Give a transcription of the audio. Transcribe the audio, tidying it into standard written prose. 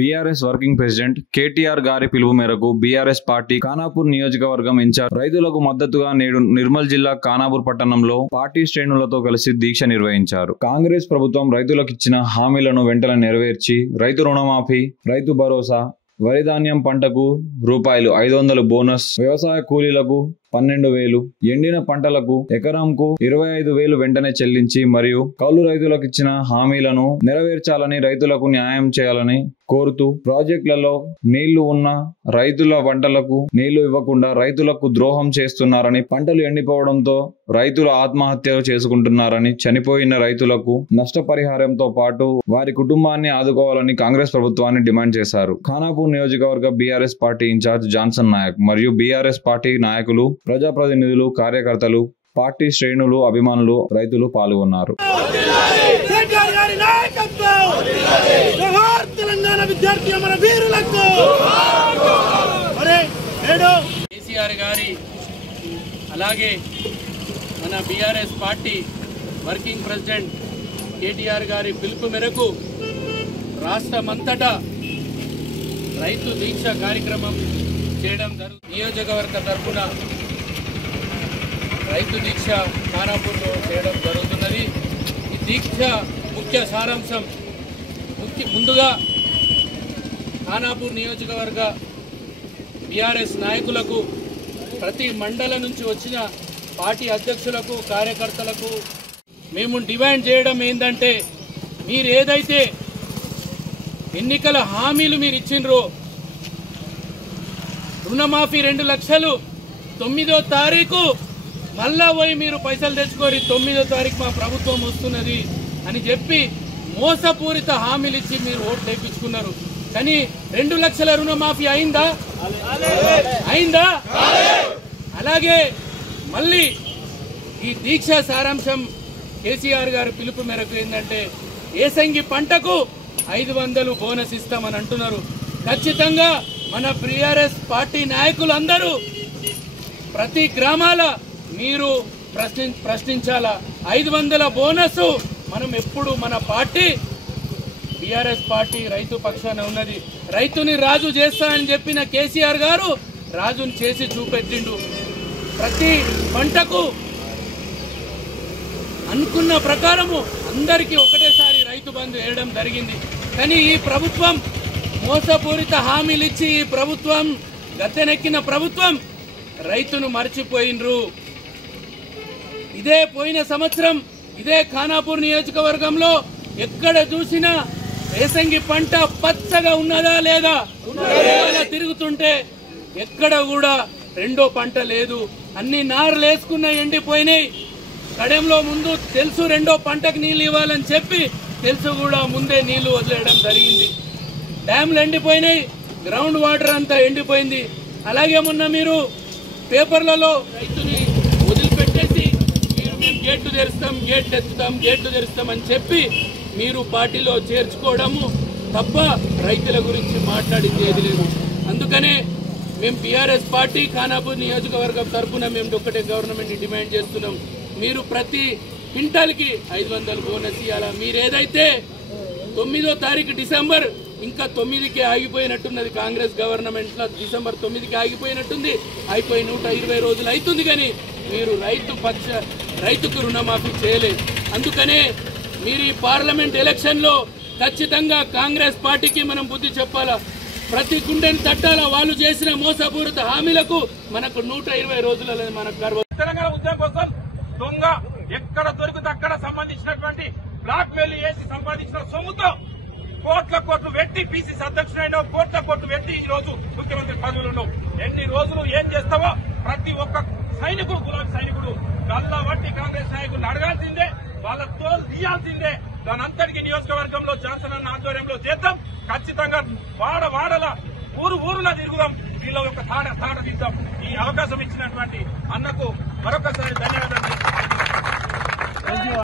BRS working president KTR గారి పిలుపు మేరకు బీఆర్ఎస్ పార్టీ ఖానాపూర్ నియోజకవర్గం ఇన్ఛార్జ్ రైతులకు మద్దతుగా నేడు నిర్మల్ జిల్లా ఖానాపూర్ పట్టణంలో పార్టీ శ్రేణులతో కలిసి దీక్ష నిర్వహించారు. కాంగ్రెస్ ప్రభుత్వం రైతులకు ఇచ్చిన హామీలను వెంటనే నెరవేర్చి రైతు రుణమాఫీ, రైతు భరోసా, వరి ధాన్యం పంటకు ₹500 బోనస్, వ్యవసాయ కూలీలకు 12,000, ఎండిన పంటలకు ఎకరంకు 25,000 వెంటనే చెల్లించి మరియు కౌలు రైతులకు ఇచ్చిన హామీలను నెరవేర్చాలని, రైతులకు న్యాయం చేయాలని కోరుతూ ప్రాజెక్టులలో నీళ్లు ఉన్న రైతుల పంటలకు నీళ్లు ఇవ్వకుండా రైతులకు ద్రోహం చేస్తున్నారని, పంటలు ఎండిపోవడంతో రైతులు ఆత్మహత్యలు చేసుకుంటున్నారని, చనిపోయిన రైతులకు నష్టపరిహారంతో పాటు వారి కుటుంబాన్ని ఆదుకోవాలని కాంగ్రెస్ ప్రభుత్వాన్ని డిమాండ్ చేశారు. ఖానాపూర్ నియోజకవర్గ BRS party incharge Johnson Naik మరియు బీఆర్ఎస్ పార్టీ నాయకులు, ప్రజాప్రతినిధులు, కార్యకర్తలు, పార్టీ శ్రేణులు, అభిమానులు, రైతులు పాల్గొన్నారు. కేసీఆర్ గారి అలాగే మన BRS party working president KTR గారి పిలుపు మేరకు రాష్ట్రమంతటా రైతు దీక్ష కార్యక్రమం చేయడం జరుగుతుంది. నియోజకవర్గ తరఫున రైతు దీక్ష ఖానాపూర్లో చేయడం జరుగుతున్నది. ఈ దీక్ష ముఖ్య సారాంశం ముందుగా ఖానాపూర్ నియోజకవర్గ బీఆర్ఎస్ నాయకులకు, ప్రతి మండలం నుంచి వచ్చిన పార్టీ అధ్యక్షులకు, కార్యకర్తలకు మేము డిమాండ్ చేయడం ఏంటంటే, మీరు ఏదైతే ఎన్నికల హామీలు మీరు ఇచ్చిండ్రో, రుణమాఫీ 2 లక్షలు 9వ తారీఖు మళ్ళా పోయి మీరు పైసలు తెచ్చుకోరి, 9వ తారీఖు మా ప్రభుత్వం వస్తున్నది అని చెప్పి మోసపూరిత హామీలు ఇచ్చి మీరు ఓట్లు వేయించుకున్నారు. కానీ 2 లక్షల రుణమాఫీ అయిందా? అలాగే మళ్ళీ ఈ దీక్ష సారాంశం కేసీఆర్ గారి పిలుపు మేరకు ఏంటంటే, ఏసంగి పంటకు 500 బోనస్ ఇస్తామని అంటున్నారు. ఖచ్చితంగా మన బీఆర్ఎస్ పార్టీ నాయకులందరూ ప్రతి గ్రామాల మీరు ప్రశ్నించాలా. 500 బోనస్ మనం ఎప్పుడు మన పార్టీ బీఆర్ఎస్ పార్టీ రైతు పక్షాన ఉన్నది. రైతుని రాజు చేస్తా అని చెప్పిన కేసీఆర్ గారు రాజుని చేసి చూపెట్టిండు. ప్రతి పంటకు అనుకున్న ప్రకారము అందరికీ ఒకటేసారి రైతు బంధు వేయడం జరిగింది. కానీ ఈ ప్రభుత్వం మోసపూరిత హామీలు ఇచ్చి ఈ ప్రభుత్వం గద్దెనెక్కిన ప్రభుత్వం రైతును మర్చిపోయినరు. ఇదే పోయిన సంవత్సరం ఇదే ఖానాపూర్ నియోజకవర్గంలో ఎక్కడ చూసినా ఏసంగి పంట పచ్చగా ఉన్నదా లేదా తిరుగుతుంటే ఎక్కడ కూడా రెండో పంట లేదు. అన్ని నార్లు వేసుకున్న ఎండిపోయినాయి. కడెంలో ముందు తెలుసు రెండో పంటకు నీళ్ళు ఇవ్వాలని చెప్పి తెలుసు కూడా ముందే నీళ్లు వదిలేయడం జరిగింది. డ్యామ్లు ఎండిపోయినాయి, గ్రౌండ్ వాటర్ అంతా ఎండిపోయింది. అలాగే మొన్న మీరు పేపర్లలో రైతుని వదిలిపెట్టేసి మేము గేట్లు తెరుస్తాం, గేట్లు ఎత్తుతాం, గేట్లు తెరుస్తాం అని చెప్పి మీరు పార్టీలో చేర్చుకోవడము తప్ప రైతుల గురించి మాట్లాడింది ఏది లేదు. అందుకనే మేము బీఆర్ఎస్ పార్టీ ఖానాపూర్ నియోజకవర్గం తరఫున మేము ఒక్కటే గవర్నమెంట్ని డిమాండ్ చేస్తున్నాం. మీరు ప్రతి క్వింటాల్కి 500 బోనస్ ఇవ్వాలా. మీరేదైతే 9వ తారీఖు డిసెంబర్ ఇంకా 9కి ఆగిపోయినట్టున్నది. కాంగ్రెస్ గవర్నమెంట్లో డిసెంబర్ 9కి ఆగిపోయినట్టుంది. అయిపోయి 120 రోజులు అవుతుంది. కానీ మీరు రైతుకు రుణమాఫీ చేయలేదు. అందుకనే మీరు ఈ పార్లమెంట్ ఎలక్షన్లో ఖచ్చితంగా కాంగ్రెస్ పార్టీకి మనం బుద్ధి చెప్పాలా. ప్రతి గుండెని తట్టాలా. వాళ్ళు చేసిన మోసపూరిత హామీలకు మనకు 120 రోజులలో మనకు తెలంగాణ ఉద్యమం కోసం దొంగ ఎక్కడ దొరికితే అక్కడ సంబంధించినటువంటి బ్లాక్ మెయిల్ చేసి సంపాదించిన సొమ్ముతో కోట్లు పెట్టి పీసీసీ అధ్యక్షుడైన కోట్లు పెట్టి ఈ రోజు ముఖ్యమంత్రి పదవులు ఎన్ని రోజులు ఏం చేస్తావో ప్రతి ఒక్క సైనికుడు, గులాబీ సైనికుడు గల్లా బట్టి కాంగ్రెస్ నాయకులను అడగాల్సిందే, వాళ్ళ తోలు తీయాల్సిందే. దానంతటికీ నియోజకవర్గంలో జాన్సన్ అన్న ఆధ్వర్యంలో చేద్దాం. ఖచ్చితంగా వాడల ఊరులా తిరుగుదాం. వీళ్ళ యొక్క తాట తీద్దాం. ఈ అవకాశం ఇచ్చినటువంటి అన్నకు మరొకసారి ధన్యవాదాలు.